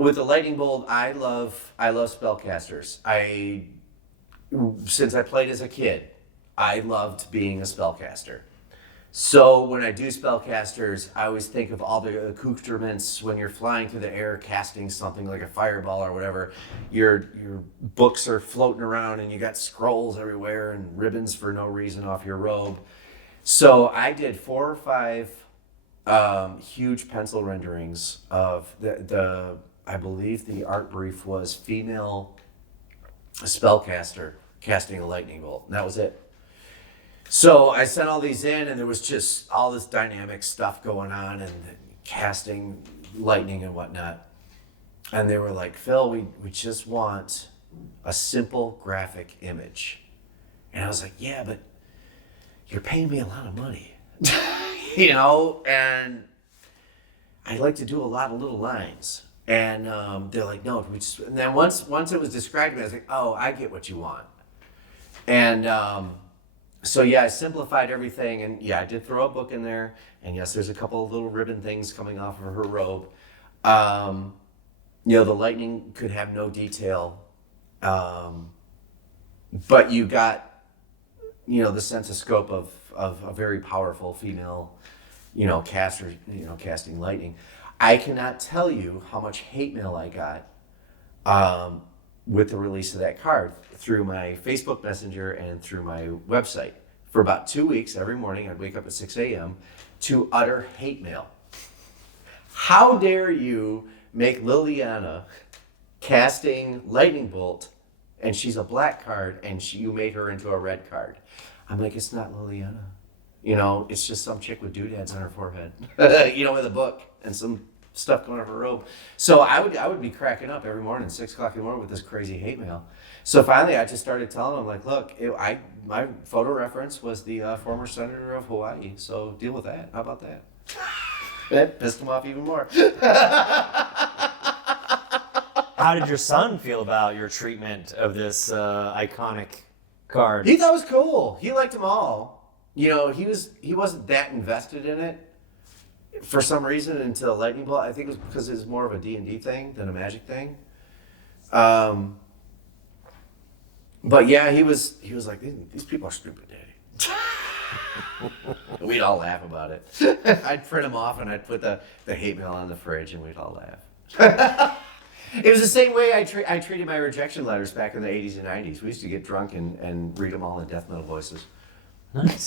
with the lightning bolt, I love spellcasters. Since I played as a kid, I loved being a spellcaster. So when I do spellcasters, I always think of all the accoutrements when you're flying through the air, casting something like a fireball or whatever. Your books are floating around, and you got scrolls everywhere and ribbons for no reason off your robe. So I did 4 or 5 huge pencil renderings of the. I believe the art brief was female spellcaster casting a lightning bolt, and that was it. So I sent all these in, and there was just all this dynamic stuff going on and casting lightning and whatnot. And they were like, Phil, we just want a simple graphic image. And I was like, yeah, but you're paying me a lot of money. And I like to do a lot of little lines. And they're like, no, and then once it was described to me, I was like, oh, I get what you want. And so yeah, I simplified everything, and yeah, I did throw a book in there, and yes, there's a couple of little ribbon things coming off of her robe. The lightning could have no detail, but you got, the sense of scope of a very powerful female, caster, casting lightning. I cannot tell you how much hate mail I got with the release of that card through my Facebook Messenger and through my website. For about 2 weeks, every morning, I'd wake up at 6 a.m. to utter hate mail. How dare you make Liliana casting lightning bolt, and she's a black card, and you made her into a red card? I'm like, it's not Liliana. It's just some chick with doodads on her forehead, with a book and some stuff going off her robe. So I would be cracking up every morning, 6 o'clock in the morning, with this crazy hate mail. So finally, I just started telling them, like, look, my photo reference was the former senator of Hawaii, so deal with that. How about that? That pissed them off even more. How did your son feel about your treatment of this iconic card? He thought it was cool. He liked them all. He wasn't that invested in it for some reason until Lightning Bolt. I think it was because it was more of a D&D thing than a Magic thing. But yeah, he was like, these people are stupid, Daddy. We'd all laugh about it. I'd print them off and I'd put the hate mail on the fridge, and we'd all laugh. It was the same way I treated my rejection letters back in the 80s and 90s. We used to get drunk and read them all in death metal voices. Nice.